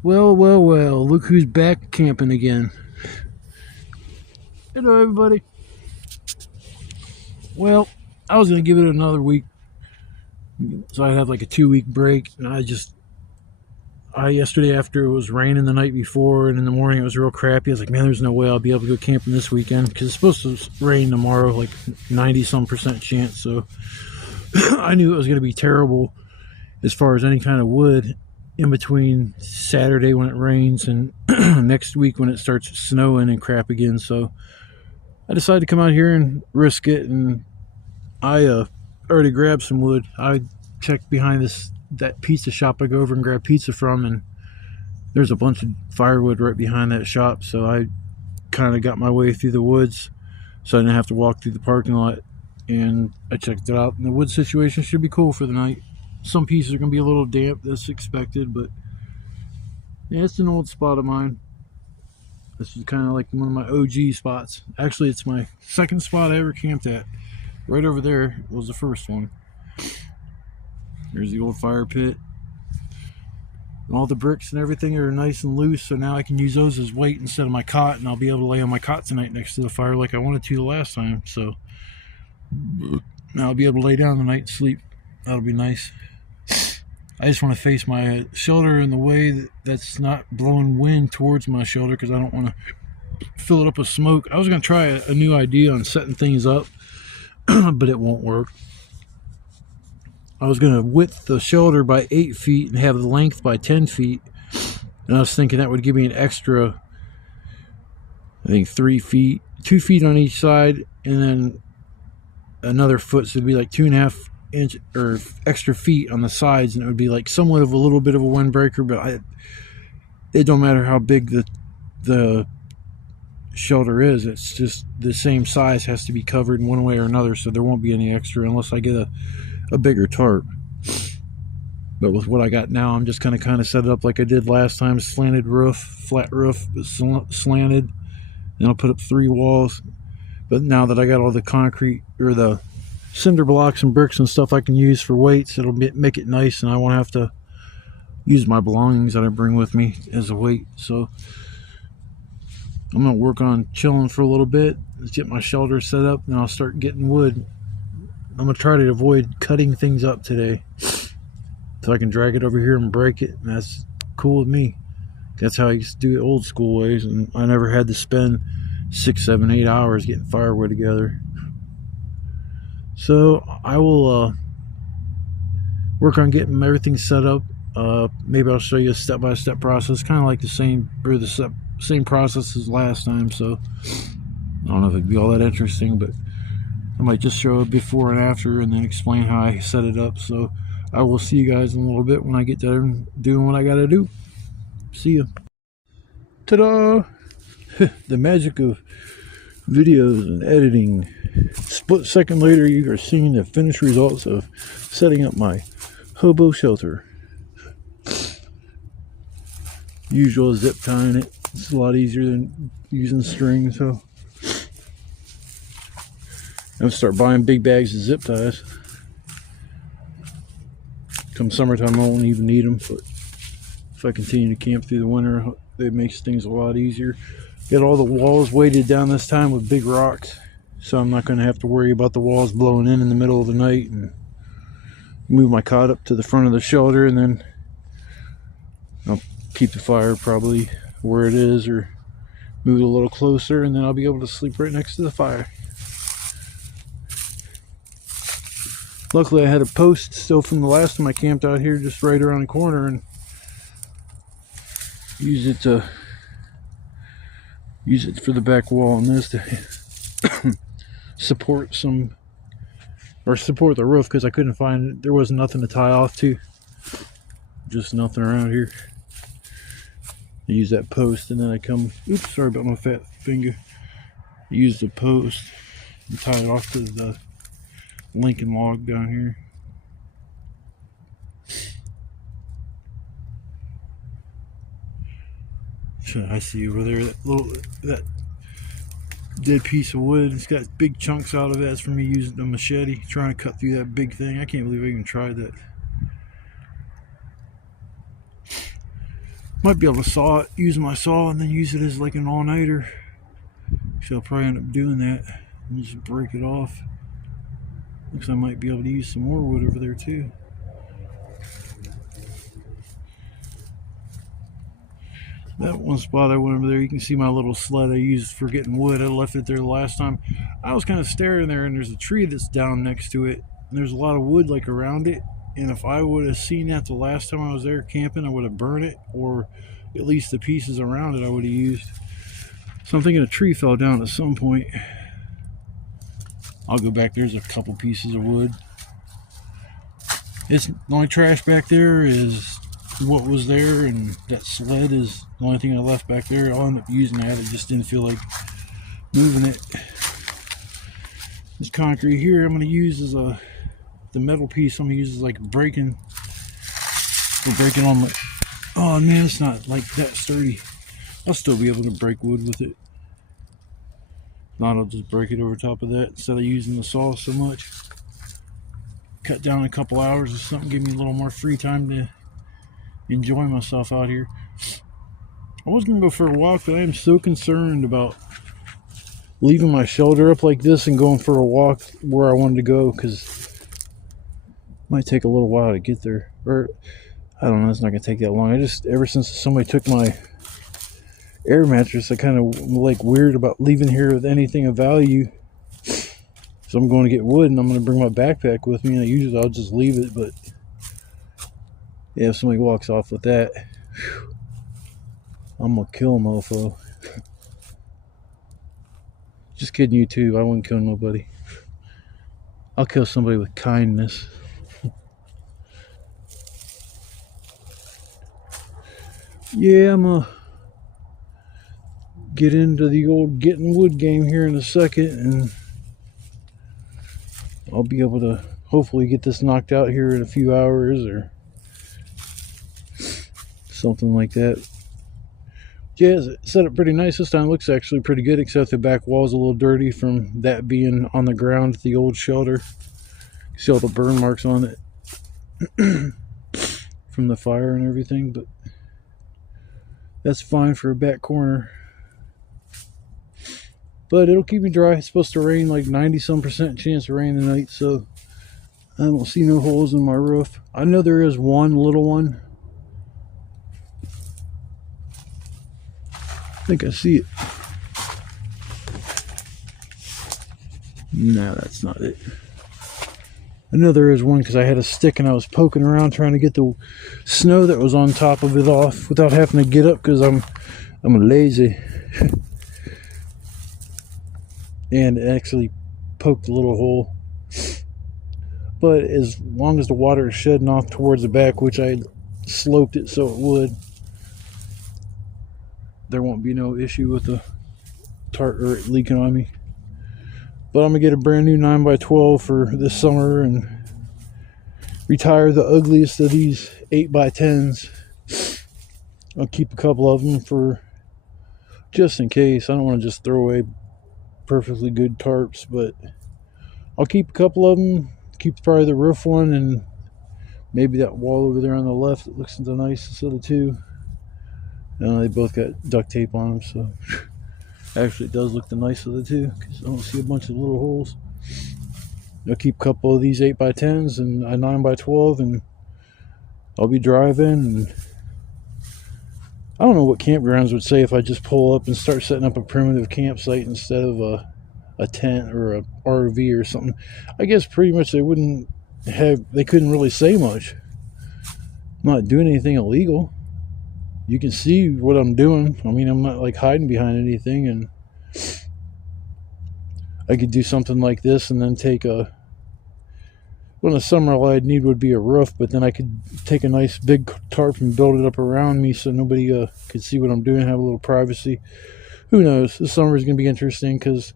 Well, well, well, look who's back camping again. Hello, everybody. Well, I was going to give it another week, so I have like a 2 week break. And yesterday after it was raining the night before, and in the morning it was real crappy. I was like, man, there's no way I'll be able to go camping this weekend because it's supposed to rain tomorrow, like 90% chance. So I knew it was going to be terrible as far as any kind of wood in between Saturday when it rains and next week when it starts snowing and crap again. So I decided to come out here and risk it, and I already grabbed some wood. I checked behind that pizza shop I go over and grab pizza from, and there's a bunch of firewood right behind that shop. So I kind of got my way through the woods, so I didn't have to walk through the parking lot. And I checked it out, and the wood situation should be cool for the night. Some pieces are going to be a little damp, that's expected, but yeah, it's an old spot of mine. This is kind of like one of my OG spots. Actually, it's my second spot I ever camped at. Right over there was the first one. There's the old fire pit. All the bricks and everything are nice and loose, so now I can use those as weight instead of my cot, and I'll be able to lay on my cot tonight next to the fire like I wanted to the last time. So now I'll be able to lay down tonight and sleep. That'll be nice. I just want to face my shelter in the way that's not blowing wind towards my shelter because I don't want to fill it up with smoke. I was going to try a new idea on setting things up, but it won't work. I was going to width the shelter by 8 feet and have the length by 10 feet. And I was thinking that would give me an extra, I think 3 feet, 2 feet on each side, and then another foot, so it'd be like 2.5 inch or extra feet on the sides, and it would be like somewhat of a little bit of a windbreaker. But it don't matter how big the shelter is, it's just the same size has to be covered in one way or another, so there won't be any extra unless I get a bigger tarp. But with what I got now, I'm just kind of set it up like I did last time. Slanted roof, flat roof, slanted. Then I'll put up 3 walls. But now that I got all the concrete or the cinder blocks and bricks and stuff I can use for weights, it'll make it nice, and I won't have to use my belongings that I bring with me as a weight. So I'm going to work on chilling for a little bit. Let's get my shelter set up, and I'll start getting wood. I'm going to try to avoid cutting things up today so I can drag it over here and break it, and that's cool with me. That's how I used to do it old school ways, and I never had to spend 6, 7, 8 hours getting firewood together. So I will work on getting everything set up. Maybe I'll show you a step-by-step process, kind of like the same process as last time. So I don't know if it'd be all that interesting, but I might just show it before and after and then explain how I set it up. So I will see you guys in a little bit when I get done doing what I gotta do. See ya. Ta-da! The magic of videos and editing. Split second later, you are seeing the finished results of setting up my hobo shelter. Usual zip tying it. It's a lot easier than using string, so I'm gonna start buying big bags of zip ties. Come summertime, I won't even need them, but if I continue to camp through the winter, it makes things a lot easier. Got all the walls weighted down this time with big rocks, so I'm not going to have to worry about the walls blowing in the middle of the night. And move my cot up to the front of the shelter, and then I'll keep the fire probably where it is, or move it a little closer, and then I'll be able to sleep right next to the fire. Luckily, I had a post still from the last time I camped out here just right around the corner, and use it for the back wall on this to support the roof, because I couldn't find it. There was nothing to tie off to, just nothing around here. I use that post, and then I come, oops, sorry about my fat finger. Use the post and tie it off to the Lincoln log down here. So I see over there that dead piece of wood. It's got big chunks out of it. That's from me using the machete trying to cut through that big thing. I can't believe I even tried that. Might be able to saw it, use my saw, and then use it as like an all-nighter. So I'll probably end up doing that and just break it off. Looks like I might be able to use some more wood over there too. That one spot I went over there, you can see my little sled I used for getting wood. I left it there the last time. I was kind of staring there, and there's a tree that's down next to it, and there's a lot of wood like around it. And if I would have seen that the last time I was there camping, I would have burned it, or at least the pieces around it I would have used. So I'm thinking a tree fell down at some point. I'll go back. There's a couple pieces of wood. It's the only trash back there is what was there, and that sled is the only thing I left back there. I'll end up using that. I just didn't feel like moving it. This concrete here I'm going to use as the metal piece. I'm going to use as like breaking. For breaking on my. Oh man, it's not like that sturdy. I'll still be able to break wood with it. If not, I'll just break it over top of that instead of using the saw so much. Cut down a couple hours or something, give me a little more free time to enjoy myself out here. I was gonna go for a walk, but I am so concerned about leaving my shelter up like this and going for a walk where I wanted to go, because it might take a little while to get there. Or I don't know, it's not gonna take that long. I just, ever since somebody took my air mattress, I kind of like weird about leaving here with anything of value. So I'm going to get wood, and I'm going to bring my backpack with me, and usually I'll just leave it, but yeah, if somebody walks off with that, whew, I'm going to kill a mofo. Just kidding you too, I wouldn't kill nobody. I'll kill somebody with kindness. Yeah, I'm going to get into the old getting wood game here in a second, and I'll be able to hopefully get this knocked out here in a few hours or something like that. Yeah, it's set up pretty nice this time. It looks actually pretty good, except the back wall's a little dirty from that being on the ground at the old shelter. You see all the burn marks on it from the fire and everything, but that's fine for a back corner. But it'll keep me dry. It's supposed to rain, like 90-some% chance of rain tonight, so I don't see no holes in my roof. I know there is one little one. I think I see it. No, that's not it. I know there is one because I had a stick and I was poking around trying to get the snow that was on top of it off without having to get up, because I'm lazy. And it actually poked a little hole. But as long as the water is shedding off towards the back, which I sloped it so it would, there won't be no issue with the tarp or it leaking on me. But I'm gonna get a brand new 9x12 for this summer and retire the ugliest of these 8x10s. I'll keep a couple of them for just in case. I don't want to just throw away perfectly good tarps, but I'll keep a couple of them. Keep probably the roof one and maybe that wall over there on the left. It looks the nicest of the two. They both got duct tape on them, so actually it does look the nice of the two because I don't see a bunch of little holes. I'll keep a couple of these 8x10s and a 9x12, and I'll be driving. And I don't know what campgrounds would say if I just pull up and start setting up a primitive campsite instead of a tent or a RV or something. I guess pretty much they couldn't really say much. I'm not doing anything illegal. You can see what I'm doing. I mean, I'm not like hiding behind anything, and I could do something like this and then take well, in the summer all I'd need would be a roof, but then I could take a nice big tarp and build it up around me so nobody could see what I'm doing, have a little privacy. Who knows? This summer is going to be interesting, because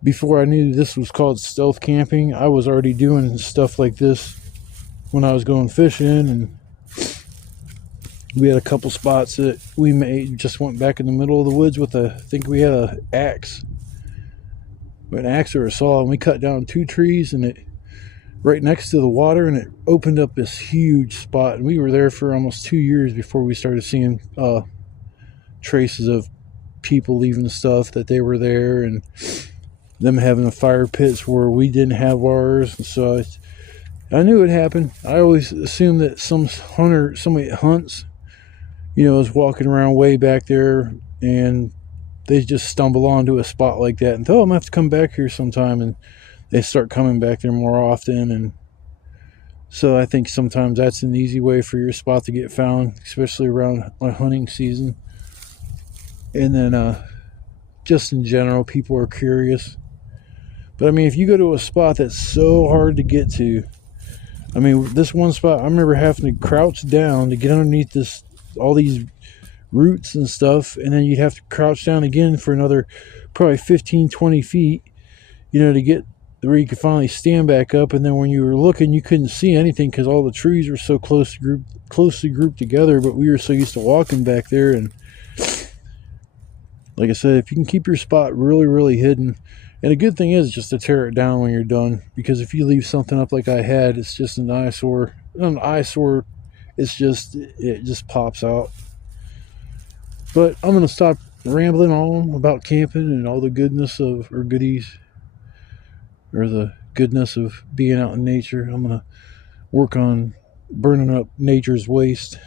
before I knew this was called stealth camping, I was already doing stuff like this when I was going fishing, and we had a couple spots that we just went back in the middle of the woods with I think we had an axe or a saw, and we cut down 2 trees, and right next to the water, and it opened up this huge spot. And we were there for almost 2 years before we started seeing traces of people leaving stuff that they were there, and them having a fire pits where we didn't have ours. And so I knew it happened. I always assumed that some hunter, somebody that hunts, is walking around way back there, and they just stumble onto a spot like that and, oh, I'm gonna have to come back here sometime, and they start coming back there more often. And so I think sometimes that's an easy way for your spot to get found, especially around hunting season. And then just in general, people are curious. But I mean, if you go to a spot that's so hard to get to, I mean, this one spot, I remember having to crouch down to get underneath all these roots and stuff, and then you'd have to crouch down again for another probably 15-20 feet, to get where you could finally stand back up. And then when you were looking, you couldn't see anything because all the trees were so closely grouped together. But we were so used to walking back there, and like I said, if you can keep your spot really, really hidden, and a good thing is just to tear it down when you're done, because if you leave something up like I had, it's just an eyesore. An eyesore, it just pops out. But I'm going to stop rambling on about camping and all the goodness of, or goodies, or the goodness of being out in nature. I'm going to work on burning up nature's waste.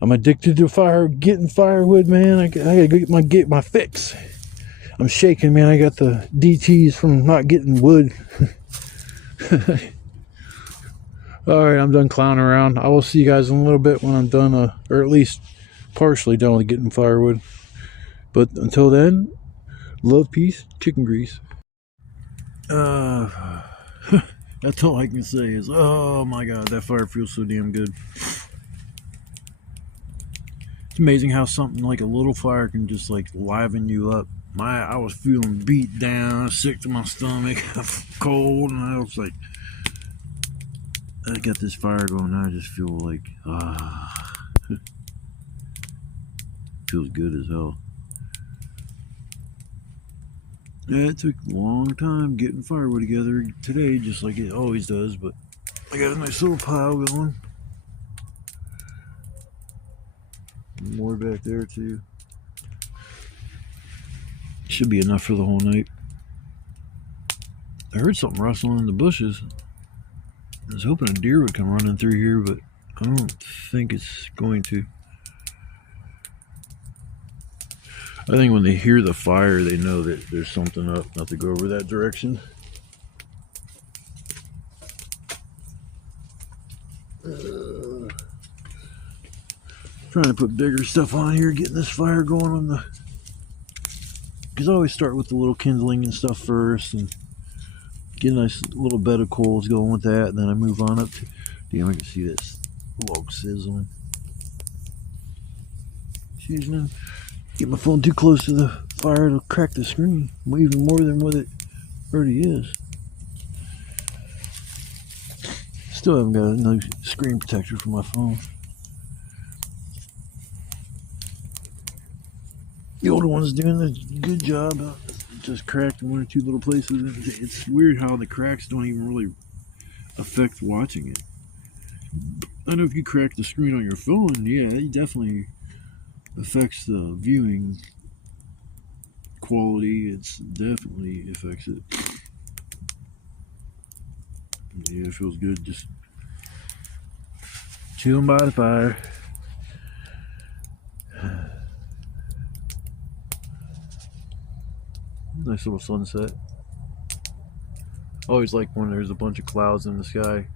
I'm addicted to getting firewood, man. I gotta get my fix. I'm shaking, man. I got the DTs from not getting wood. Alright, I'm done clowning around. I will see you guys in a little bit when I'm done, or at least partially done with getting firewood. But until then, love, peace, chicken grease. That's all I can say is, oh my god, that fire feels so damn good. It's amazing how something like a little fire can just like liven you up. I was feeling beat down, sick to my stomach, cold, and I was like, I got this fire going, and I just feel like, feels good as hell. Yeah, it took a long time getting firewood together today, just like it always does, but I got a nice little pile going. More back there too. Should be enough for the whole night. I heard something rustling in the bushes. I was hoping a deer would come running through here, but I don't think it's going to. I think when they hear the fire, they know that there's something up, not to go over that direction. Trying to put bigger stuff on here, getting this fire going on the... Because I always start with the little kindling and stuff first, and get a nice little bed of coals going with that, and then I move on up to... Damn, I can see this log sizzling. Seasoning. Get my phone too close to the fire, it'll crack the screen, even more than what it already is. Still haven't got no screen protector for my phone. The older one's doing a good job. Just cracked in one or two little places. It's weird how the cracks don't even really affect watching it. I know if you crack the screen on your phone, yeah, it definitely affects the viewing quality. It definitely affects it. Yeah, it feels good just chilling by the fire. Nice little sunset. Always like when there's a bunch of clouds in the sky,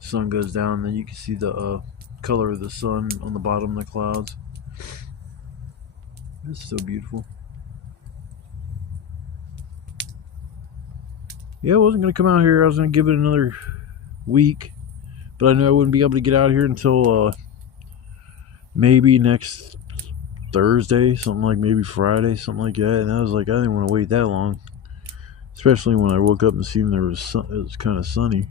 the sun goes down, and then you can see the color of the sun on the bottom of the clouds. It's so beautiful. Yeah, I wasn't going to come out here. I was going to give it another week, but I knew I wouldn't be able to get out here until maybe next Thursday, something like maybe Friday, something like that. And I was like, I didn't want to wait that long, especially when I woke up and seen there was sun, it was kind of sunny.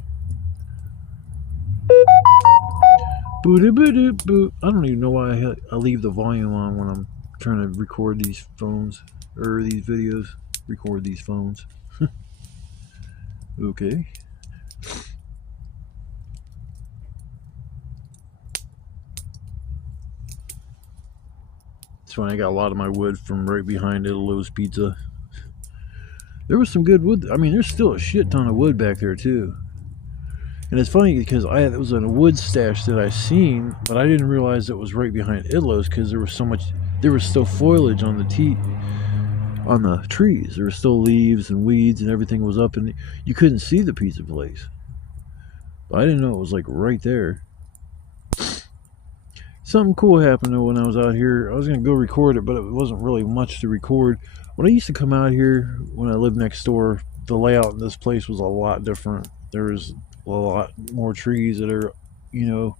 Boo-doo-boo-doo-boo. I don't even know why I leave the volume on when I'm trying to record these phones or these videos. Record these phones. Okay. It's funny, I got a lot of my wood from right behind Italo's Pizza. There was some good wood. I mean, there's still a shit ton of wood back there too. And it's funny because it was in a wood stash that I seen, but I didn't realize it was right behind Italo's because there was so much. There was still foliage on the trees. There were still leaves and weeds and everything was up, and you couldn't see the pizza place. But I didn't know it was like right there. Something cool happened though when I was out here. I was gonna go record it, but it wasn't really much to record. When I used to come out here when I lived next door, the layout in this place was a lot different. There was a lot more trees that are, you know,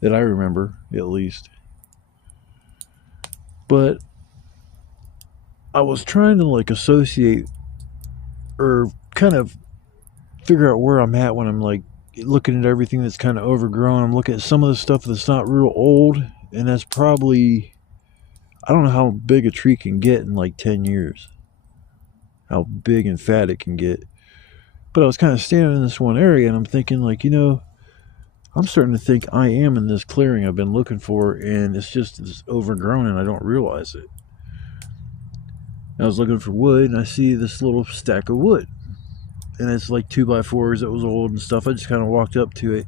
that I remember at least. But I was trying to like associate or kind of figure out where I'm at when I'm like looking at everything that's kind of overgrown. I'm looking at some of the stuff that's not real old, and that's probably, I don't know how big a tree can get in like 10 years. How big and fat it can get. But I was kind of standing in this one area and I'm thinking like, you know, I'm starting to think I am in this clearing I've been looking for, and it's overgrown and I don't realize it. I was looking for wood and I see this little stack of wood. And it's like 2x4s that was old and stuff. I just kind of walked up to it.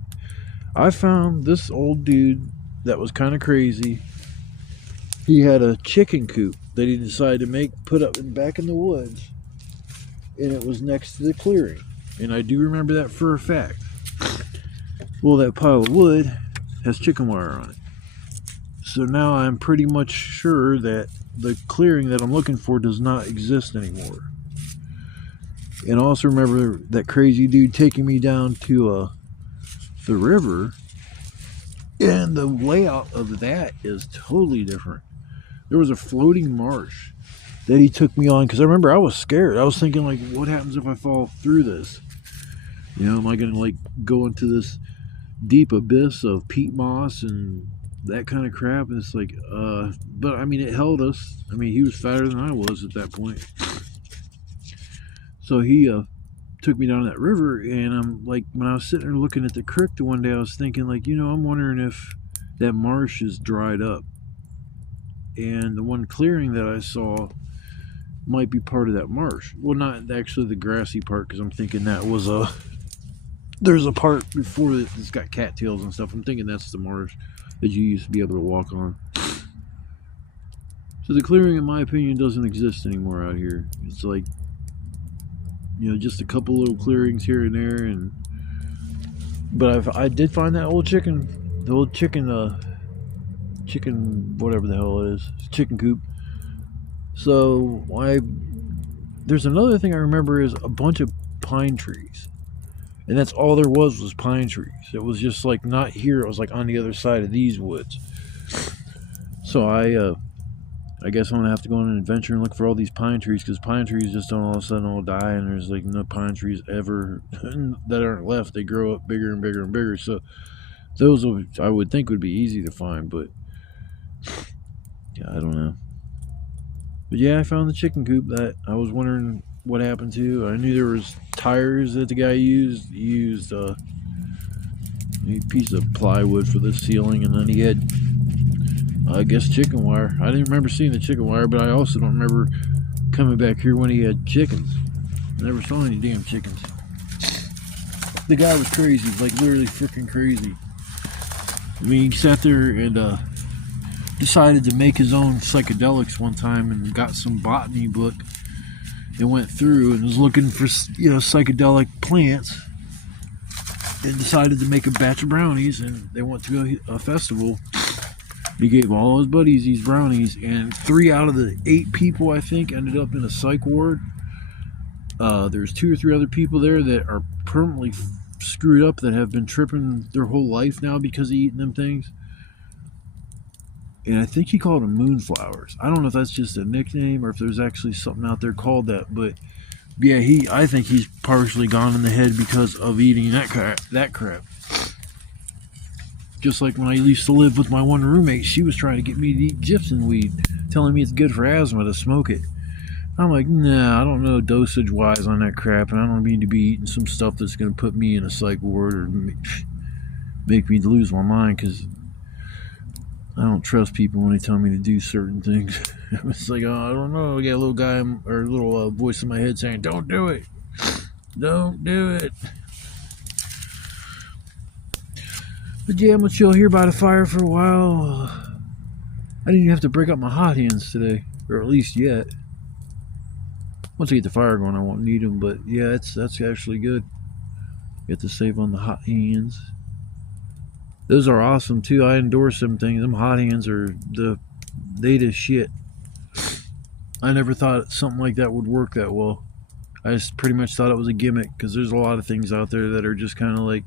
I found this old dude that was kind of crazy. He had a chicken coop that he decided to put up back in the woods. And it was next to the clearing. And I do remember that for a fact. Well, that pile of wood has chicken wire on it. So now I'm pretty much sure that the clearing that I'm looking for does not exist anymore. And also remember that crazy dude taking me down to the river. And the layout of that is totally different. There was a floating marsh that he took me on, because I remember I was scared. I was thinking like, what happens if I fall through this? You know, am I going to like go into this deep abyss of peat moss and that kind of crap? And it's like, but I mean, it held us. I mean, he was fatter than I was at that point. So he took me down that river, and I'm like, when I was sitting there looking at the creek the one day, I was thinking like, you know, I'm wondering if that marsh is dried up. And the one clearing that I saw might be part of that marsh. Well, not actually the grassy part, because I'm thinking that was there's a part before it's got cattails and stuff. I'm thinking that's the marsh that you used to be able to walk on. So the clearing, in my opinion, doesn't exist anymore out here. It's like, you know, just a couple little clearings here and there. But I did find that old chicken, the old chicken whatever the hell it is, chicken coop. So there's another thing I remember is a bunch of pine trees, and that's all there was pine trees. It was just like not here. It was like on the other side of these woods. So I guess I'm gonna have to go on an adventure and look for all these pine trees, because pine trees just don't all of a sudden all die, and there's like no pine trees ever that aren't left. They grow up bigger and bigger and bigger. So those I would think would be easy to find, but yeah, I don't know. But yeah, I found the chicken coop that I was wondering what happened to. I knew there was tires that the guy used. He used a piece of plywood for the ceiling, and then he had, I guess, chicken wire. I didn't remember seeing the chicken wire, but I also don't remember coming back here when he had chickens. I never saw any damn chickens. The guy was crazy, like literally freaking crazy. I mean, he sat there and decided to make his own psychedelics one time, and got some botany book and went through and was looking for, you know, psychedelic plants, and decided to make a batch of brownies. And they went to a festival. He gave all his buddies these brownies, and 3 out of the 8 people, I think, ended up in a psych ward. There's 2 or 3 other people there that are permanently screwed up, that have been tripping their whole life now because of eating them things. And I think he called them moonflowers. I don't know if that's just a nickname or if there's actually something out there called that, but yeah, I think he's partially gone in the head because of eating that crap. Just like when I used to live with my one roommate, she was trying to get me to eat gypsum weed, telling me it's good for asthma to smoke it. I'm like, nah, I don't know dosage wise on that crap, and I don't mean to be eating some stuff that's going to put me in a psych ward or make me lose my mind, because I don't trust people when they tell me to do certain things. It's like, oh, I don't know. I got a little guy or a little voice in my head saying, "Don't do it. Don't do it." But yeah, I'm gonna chill here by the fire for a while. I didn't even have to break up my hot hands today, or at least yet. Once I get the fire going, I won't need them. But yeah, that's actually good. Get to save on the hot hands. Those are awesome too. I endorse them things. Them hot hands are the shit. I never thought something like that would work that well. I just pretty much thought it was a gimmick, because there's a lot of things out there that are just kind of like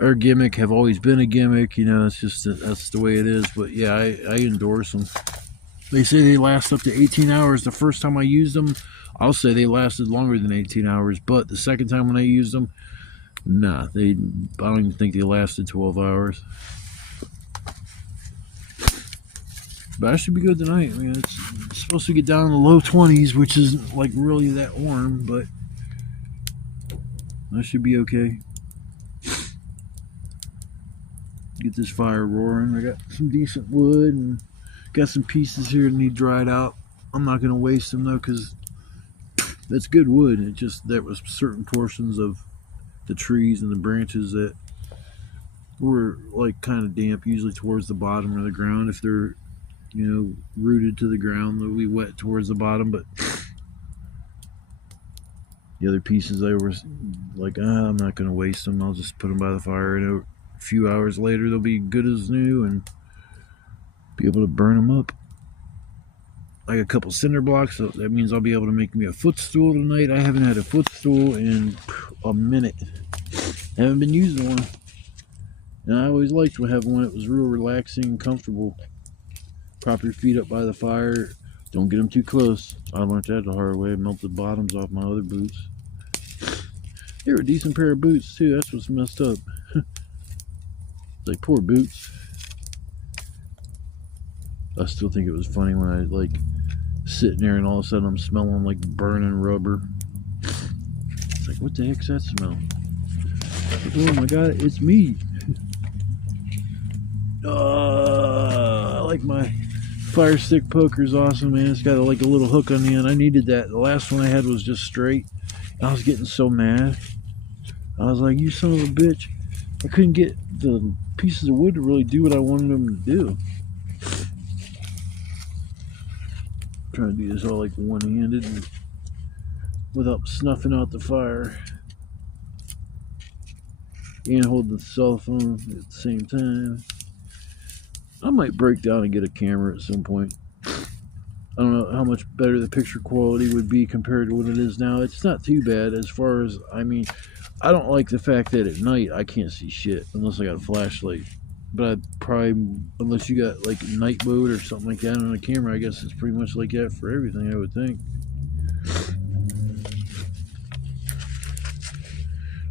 our gimmick, have always been a gimmick. You know, it's just that's the way it is. But yeah, I endorse them. They say they last up to 18 hours. The first time I used them, I'll say they lasted longer than 18 hours. But the second time when I used them, nah, I don't even think they lasted 12 hours. But I should be good tonight. I mean, it's supposed to get down in the low 20s, which isn't like really that warm, but I should be okay. Get this fire roaring. I got some decent wood and got some pieces here that need dried out. I'm not going to waste them though, because that's good wood. It just, there was certain portions of the trees and the branches that were like kind of damp, usually towards the bottom of the ground. If they're, you know, rooted to the ground, they'll be wet towards the bottom. But the other pieces, I was like, I'm not going to waste them. I'll just put them by the fire, and a few hours later they'll be good as new and be able to burn them up. I got a couple cinder blocks, so that means I'll be able to make me a footstool tonight. I haven't had a footstool in a minute. I haven't been using one, and I always liked having one. It was real relaxing and comfortable. Prop your feet up by the fire. Don't get them too close. I learned that the hard way. I melted bottoms off my other boots. They were a decent pair of boots too. That's what's messed up. Like, poor boots. I still think it was funny when I like sitting there and all of a sudden I'm smelling like burning rubber. It's like, what the heck's that smell? Like, oh my god, it's me. I like my fire stick poker. Is awesome, man. It's got like a little hook on the end. I needed that. The last one I had was just straight. I was getting so mad. I was like, you son of a bitch. I couldn't get the pieces of wood to really do what I wanted them to do. Trying to do this all like one-handed and without snuffing out the fire and hold the cell phone at the same time. I might break down and get a camera at some point. I don't know how much better the picture quality would be compared to what it is now. It's not too bad as far as, I mean, I don't like the fact that at night I can't see shit unless I got a flashlight. But I'd probably, unless you got like night mode or something like that on a camera, I guess it's pretty much like that for everything, I would think.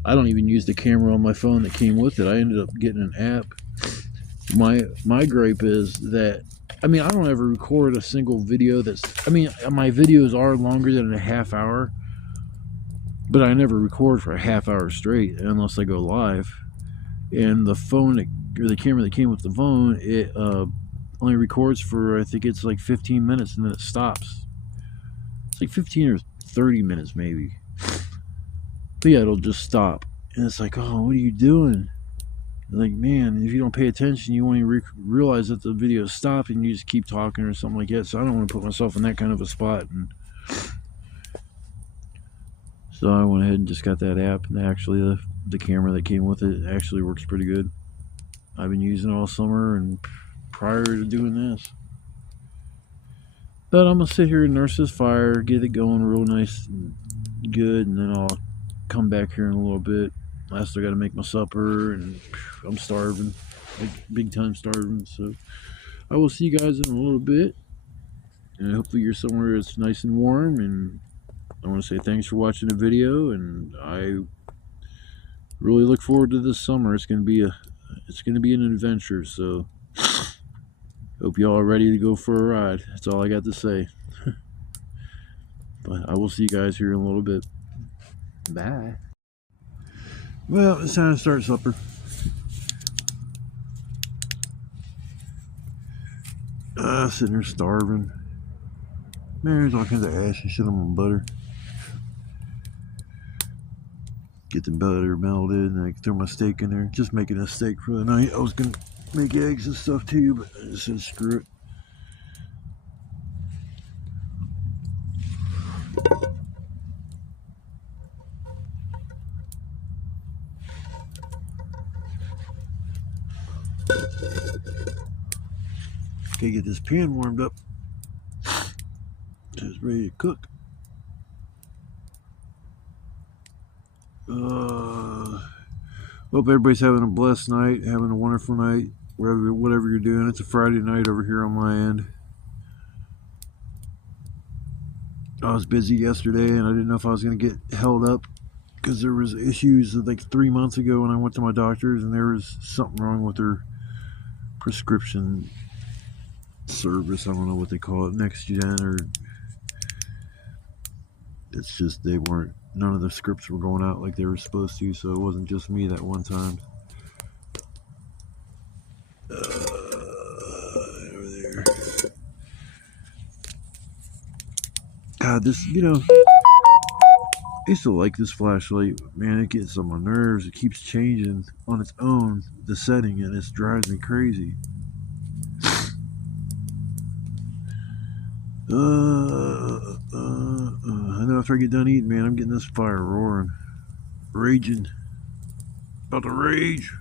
I don't even use the camera on my phone that came with it. I ended up getting an app. My gripe is that, I mean, I don't ever record a single video that's, I mean, my videos are longer than a half hour, but I never record for a half hour straight unless I go live. And the phone, or the camera that came with the phone, it only records for, I think it's like 15 minutes, and then it stops. It's like 15 or 30 minutes maybe. But yeah, it'll just stop. And it's like, oh, what are you doing? Like, man, if you don't pay attention, you won't even realize that the video is stopping. You just keep talking or something like that. So I don't want to put myself in that kind of a spot. And so I went ahead and just got that app, and actually the camera that came with it actually works pretty good. I've been using it all summer and prior to doing this. But I'm going to sit here and nurse this fire, get it going real nice and good, and then I'll come back here in a little bit. I still got to make my supper, and I'm starving, like big time starving. So I will see you guys in a little bit, and hopefully you're somewhere that's nice and warm. And I want to say thanks for watching the video, and I really look forward to this summer. It's going to be an adventure. So hope y'all are ready to go for a ride. That's all I got to say. But I will see you guys here in a little bit. Bye. Well, it's time to start supper. Sitting there starving. Man, there's all kinds of ashy shit on my butter. Get the butter melted, and I can throw my steak in there. Just making a steak for the night. I was gonna make eggs and stuff too, but I just said screw it. Okay, get this pan warmed up. It's ready to cook. Hope everybody's having a blessed night, having a wonderful night, whatever you're doing. It's a Friday night over here on my end. I was busy yesterday, and I didn't know if I was going to get held up because there was issues like 3 months ago when I went to my doctor's, and there was something wrong with their prescription service. I don't know what they call it, next gen, or it's just none of the scripts were going out like they were supposed to, so it wasn't just me that one time. Over there. God, this, I used to like this flashlight. Man, it gets on my nerves. It keeps changing on its own, the setting, and it drives me crazy. I know after I get done eating, man, I'm getting this fire roaring. Raging. About to rage.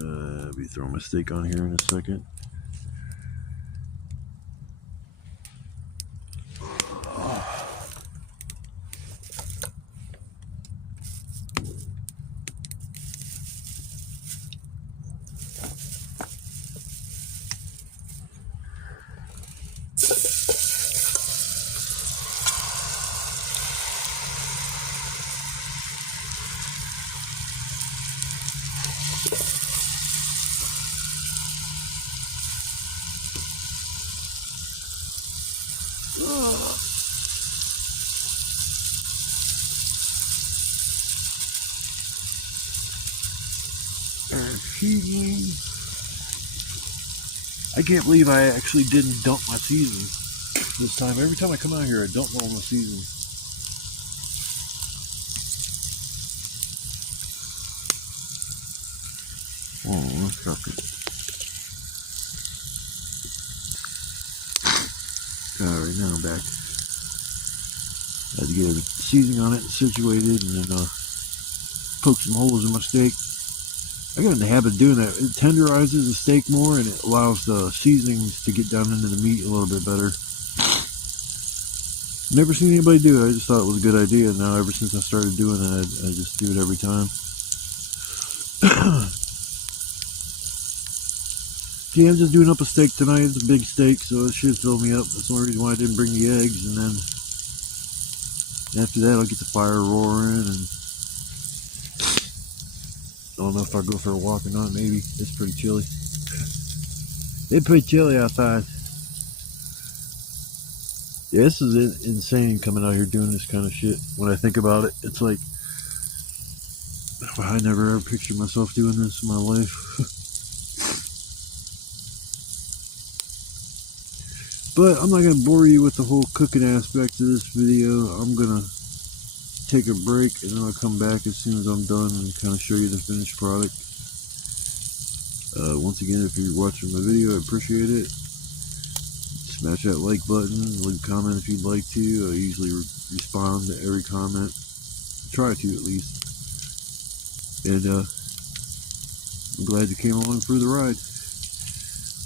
I'll be throwing my steak on here in a second. I can't believe I actually didn't dump my season this time. Every time I come out here, I dump all my season. Oh, that's rough. Alright, now I'm back. I had to get a seasoning on it, situated, and then poke some holes in my steak. I got in the habit of doing that. It tenderizes the steak more, and it allows the seasonings to get down into the meat a little bit better. Never seen anybody do it. I just thought it was a good idea. Now, ever since I started doing it, I just do it every time. Yeah, I'm just doing up a steak tonight. It's a big steak, so it should fill me up. That's the only reason why I didn't bring the eggs. And then after that, I'll get the fire roaring. And I don't know if I'll go for a walk or not. Maybe. It's pretty chilly. It's pretty chilly outside. Yeah, this is insane coming out here doing this kind of shit. When I think about it, it's like I never ever pictured myself doing this in my life. But I'm not going to bore you with the whole cooking aspect of this video. I'm going to take a break, and then I'll come back as soon as I'm done and kind of show you the finished product. Once again, if you're watching my video, I appreciate it. Smash that like button, leave a comment if you'd like to. I usually respond to every comment. Try to, at least. And I'm glad you came along for the ride.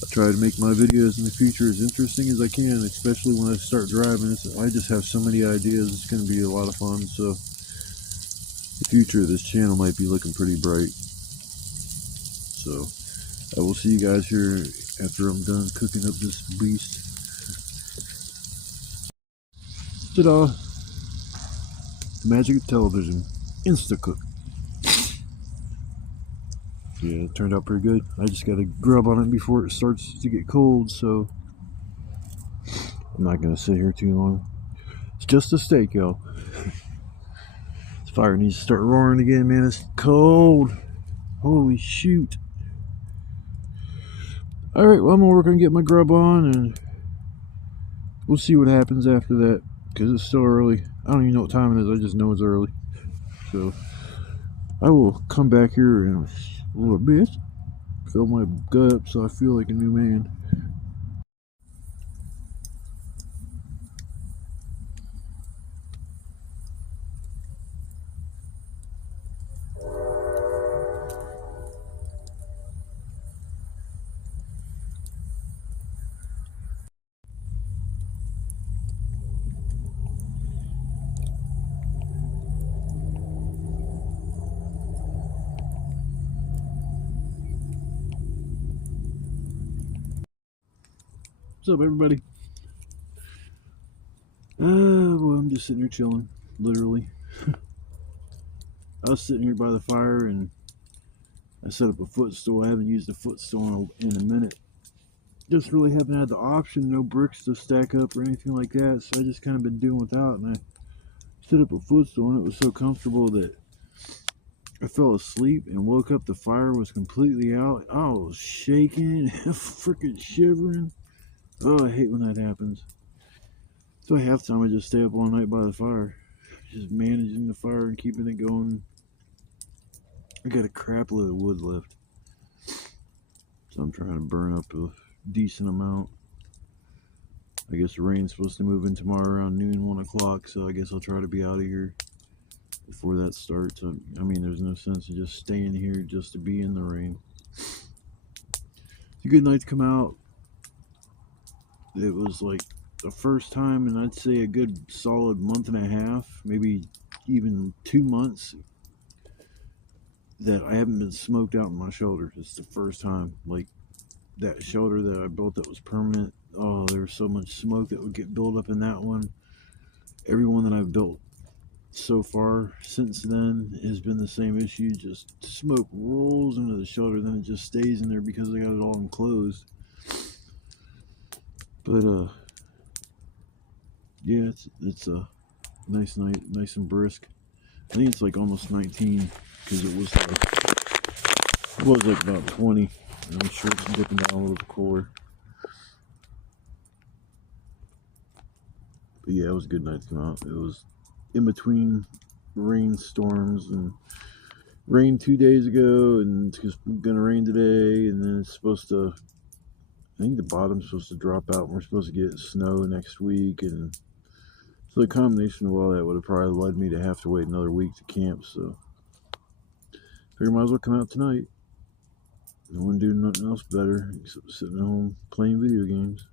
I try to make my videos in the future as interesting as I can, especially when I start driving. I just have so many ideas. It's going to be a lot of fun. So the future of this channel might be looking pretty bright. So I will see you guys here after I'm done cooking up this beast. Ta-da! The magic of television. Instacook. Yeah, it turned out pretty good. I just got to grub on it before it starts to get cold, so I'm not going to sit here too long. It's just a steak, y'all. This fire needs to start roaring again, man. It's cold. Holy shoot. Alright, well, I'm gonna work on getting my grub on, and we'll see what happens after that, because it's still early. I don't even know what time it is, I just know it's early. So, I will come back here in a little bit, fill my gut up so I feel like a new man. What's up, everybody? Well, I'm just sitting here chilling, literally. I was sitting here by the fire and I set up a footstool. I haven't used a footstool in a minute. Just really haven't had the option, no bricks to stack up or anything like that, so I just kind of been doing without. And I set up a footstool and it was so comfortable that I fell asleep and woke up. The fire was completely out. I was shaking, freaking shivering. Oh, I hate when that happens. So half the time I just stay up all night by the fire, just managing the fire and keeping it going. I got a crap load of wood left, so I'm trying to burn up a decent amount. I guess the rain's supposed to move in tomorrow around noon, 1 o'clock, so I guess I'll try to be out of here before that starts. I mean, there's no sense in just staying here just to be in the rain. It's a good night to come out. It was like the first time in, I'd say, a good solid month and a half, maybe even 2 months, that I haven't been smoked out in my shoulder. It's the first time. Like, that shoulder that I built that was permanent, oh, there was so much smoke that would get built up in that one. Every one that I've built so far since then has been the same issue. Just smoke rolls into the shoulder, then it just stays in there because I got it all enclosed. But yeah, it's a nice night, nice and brisk. I think it's like almost 19 because it was like about 20. And I'm sure it's dipping down a little cooler. But yeah, it was a good night to come out. It was in between rainstorms, and rained 2 days ago, and it's just gonna rain today, and then it's supposed to, I think the bottom's supposed to drop out, and we're supposed to get snow next week, and so the combination of all that would have probably led me to have to wait another week to camp. So I figured might as well come out tonight. I wouldn't do nothing else better except sitting at home playing video games.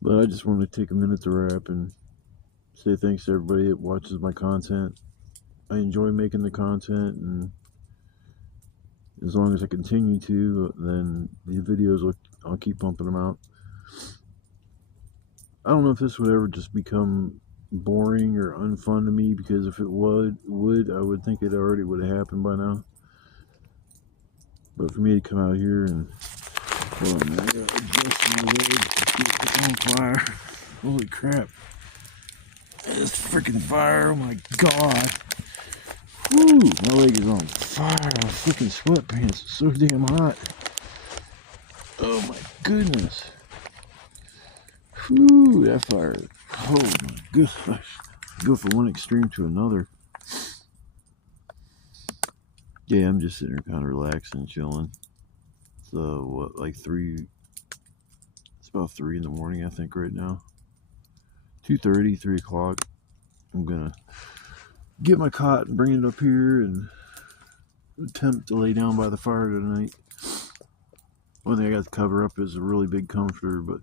But I just wanted to take a minute to wrap and say thanks to everybody that watches my content. I enjoy making the content, and as long as I continue to, then the videos, I'll keep pumping them out. I don't know if this would ever just become boring or unfun to me, because if it would, I would think it already would have happened by now. But for me to come out here and, hold on, man, I gotta adjust my legs to get this on fire. Holy crap. This freaking fire, oh my god. Woo, my leg is on fire. My freaking sweatpants, it's so damn hot. Oh my goodness. Whew, that fire. Oh my gosh. Go from one extreme to another. Yeah, I'm just sitting here kind of relaxing, chilling. So, what, like 3, it's about 3 in the morning, I think, right now. 2:30, 3 o'clock. I'm gonna get my cot and bring it up here and attempt to lay down by the fire tonight. One thing I got to cover up is a really big comforter, but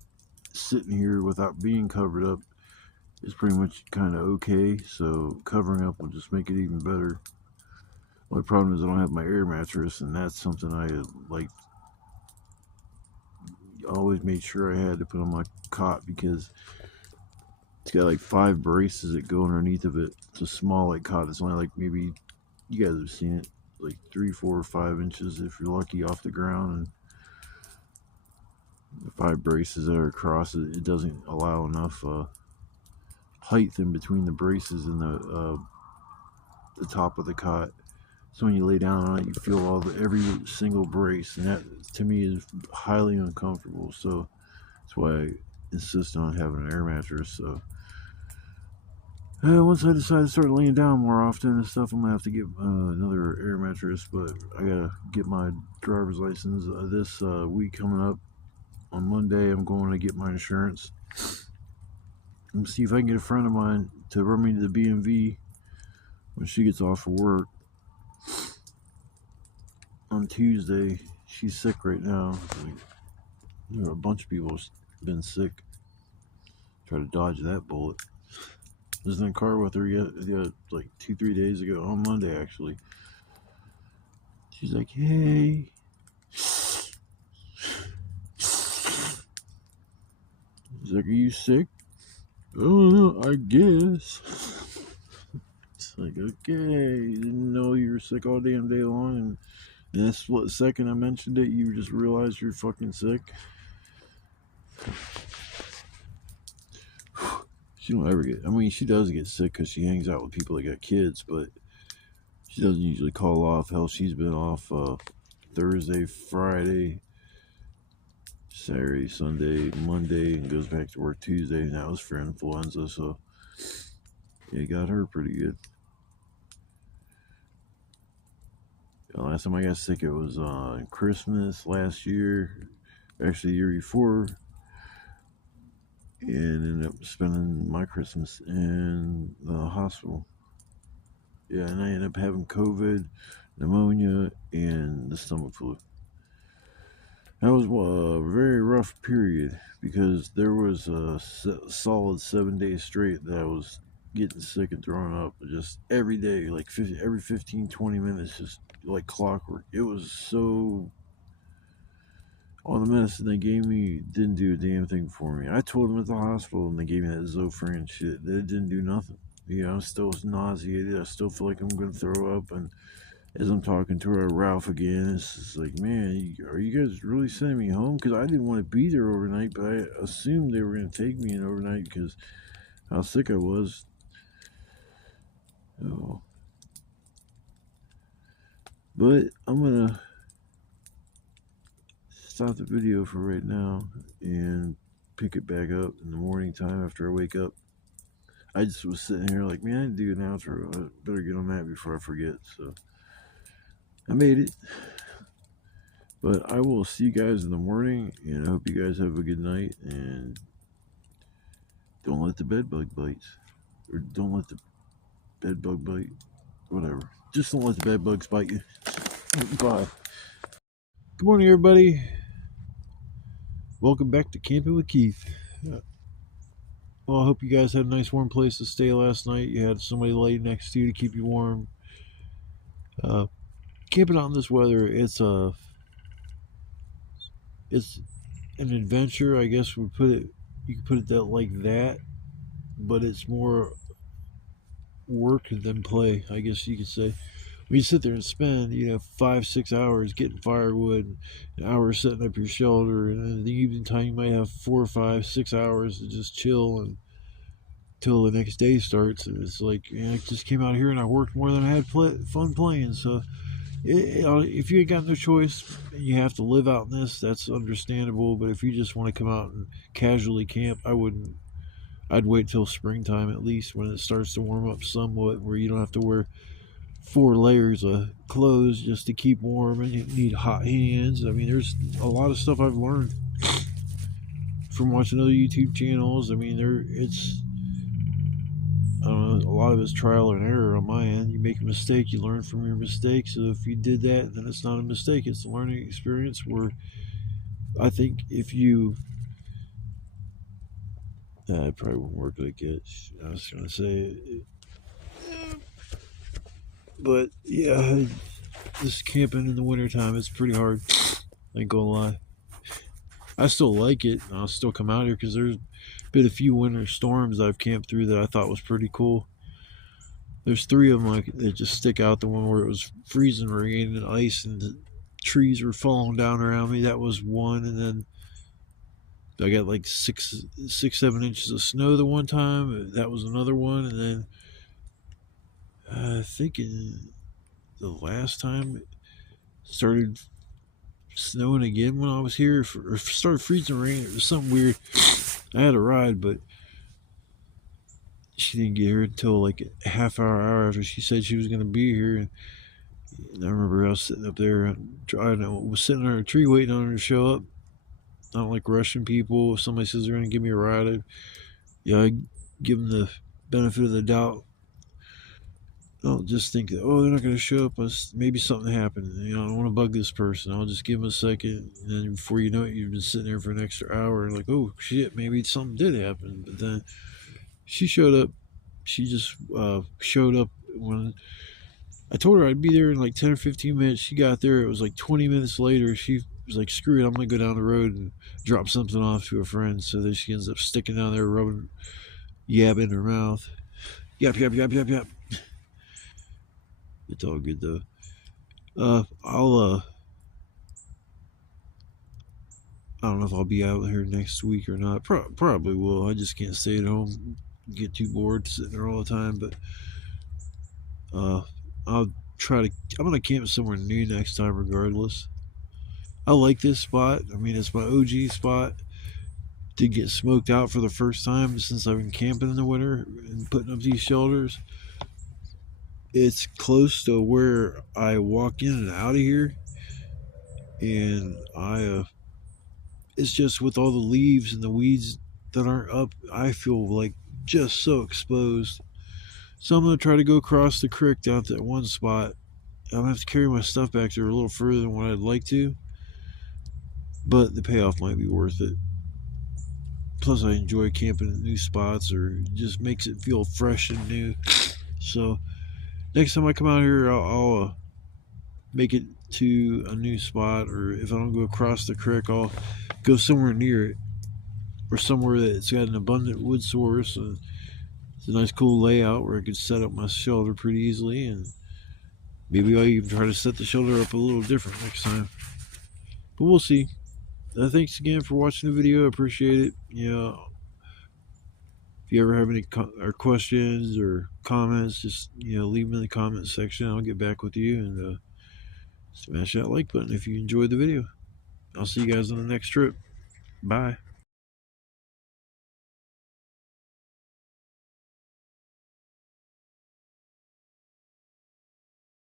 sitting here without being covered up is pretty much kind of okay, so covering up will just make it even better. My problem is I don't have my air mattress, and that's something I like always made sure I had to put on my cot, because it's got like 5 braces that go underneath of it. It's a small like cot. It's only like, maybe you guys have seen it, like 3, 4, or 5 inches if you're lucky off the ground, and the 5 braces that are across it, it doesn't allow enough height in between the braces and the top of the cot. So when you lay down on it, you feel every single brace, and that to me is highly uncomfortable. So that's why I insist on having an air mattress. So once I decide to start laying down more often and stuff, I'm gonna have to get another air mattress. But I gotta get my driver's license this week coming up. On Monday, I'm going to get my insurance. And see if I can get a friend of mine to run me to the BMV when she gets off of work on Tuesday. She's sick right now. A bunch of people have been sick. Try to dodge that bullet. I was in the car with her like 2-3 days ago, on Monday actually. She's like, hey. She's like, are you sick? Oh, I guess. It's like, okay, you didn't know you were sick all damn day long, and that split second I mentioned it, you just realized you're fucking sick. She don't ever get, I mean, she does get sick because she hangs out with people that got kids, but she doesn't usually call off. Hell, she's been off Thursday, Friday, Saturday, Sunday, Monday, and goes back to work Tuesday, and that was for influenza, so yeah, got her pretty good. Last time I got sick, it was on Christmas last year, actually the year before, and ended up spending my Christmas in the hospital. Yeah, and I ended up having COVID, pneumonia, and the stomach flu. That was a very rough period because there was a solid 7 days straight that I was getting sick and throwing up just every day, like every 15-20 minutes, just like clockwork. It was so, all the medicine they gave me didn't do a damn thing for me. I told them at the hospital, and they gave me that Zofran shit, that it didn't do nothing. You know, I still was nauseated. I still feel like I'm gonna throw up. And as I'm talking to Ralph again, it's just like, man, are you guys really sending me home? Because I didn't want to be there overnight, but I assumed they were going to take me in overnight because how sick I was. Oh. But I'm going to stop the video for right now and pick it back up in the morning time after I wake up. I just was sitting here like, man, I need to do an outro. I better get on that before I forget. So I made it. But I will see you guys in the morning, and I hope you guys have a good night, and don't let the bed bug bite. Or don't let the bed bug bite. Whatever. Just don't let the bed bugs bite you. Bye. Good morning, everybody. Welcome back to Camping with Keith. Well, I hope you guys had a nice warm place to stay last night. You had somebody lay next to you to keep you warm. Camping out in this weather, it's an adventure, I guess we put it. You can put it like that, but it's more work than play, I guess you could say. When you sit there and spend 5-6 hours getting firewood, an hour setting up your shelter, and in the evening time you might have 4 or 5, 6 hours to just chill and until the next day starts. And it's like, I just came out here and I worked more than I had fun playing. So if you ain't got no choice, you have to live out in this, that's understandable. But if you just want to come out and casually camp, I'd wait till springtime at least, when it starts to warm up somewhat, where you don't have to wear 4 layers of clothes just to keep warm, and you need hot hands. I mean, there's a lot of stuff I've learned from watching other YouTube channels. I mean, I don't know, a lot of it's trial and error on my end. You make a mistake, you learn from your mistake. So if you did that, then it's not a mistake, it's a learning experience. Where I think if you it probably won't work like it. I was gonna say it. But yeah, just camping in the wintertime, it's pretty hard. I ain't gonna lie. I still like it. I'll still come out here because there's been a few winter storms I've camped through that I thought was pretty cool. There's 3 of them that just stick out. The one where it was freezing rain and ice and the trees were falling down around me, that was one. And then I got like 6-7 inches of snow the one time, that was another one. And then I think the last time it started snowing again when I was here, or started freezing rain. It was something weird. I had a ride, but she didn't get here until like a half hour after she said she was going to be here. And I remember I was sitting up there, I was sitting under a tree waiting on her to show up. I don't like rushing people. If somebody says they're going to give me a ride, I give them the benefit of the doubt. I don't just think that, oh, they're not going to show up. Maybe something happened. I don't want to bug this person. I'll just give them a second. And then before you know it, you've been sitting there for an extra hour. And like, oh, shit, maybe something did happen. But then she showed up. She just showed up when I told her I'd be there in like 10 or 15 minutes. She got there. It was like 20 minutes later. She was like, screw it. I'm going to go down the road and drop something off to a friend. So then she ends up sticking down there, rubbing, yabbing her mouth. Yap, yap, yap, yap, yap. It's all good though. I don't know if I'll be out here next week or not. Probably will. I just can't stay at home, get too bored sitting there all the time. But I'll try to. I'm gonna camp somewhere new next time, regardless. I like this spot. I mean, it's my OG spot. Did get smoked out for the first time since I've been camping in the winter and putting up these shelters. It's close to where I walk in and out of here, and it's just with all the leaves and the weeds that aren't up, I feel like just so exposed. So I'm gonna try to go across the creek down to that one spot. I'm gonna have to carry my stuff back there a little further than what I'd like to, but the payoff might be worth it. Plus, I enjoy camping in new spots, or it just makes it feel fresh and new. So next time I come out here, I'll make it to a new spot, or if I don't go across the creek, I'll go somewhere near it, or somewhere that's got an abundant wood source. And it's a nice, cool layout where I could set up my shelter pretty easily, and maybe I'll even try to set the shelter up a little different next time. But we'll see. Thanks again for watching the video. I appreciate it. If you ever have any questions or comments, just leave them in the comments section. I'll get back with you, and smash that like button if you enjoyed the video. I'll see you guys on the next trip. Bye.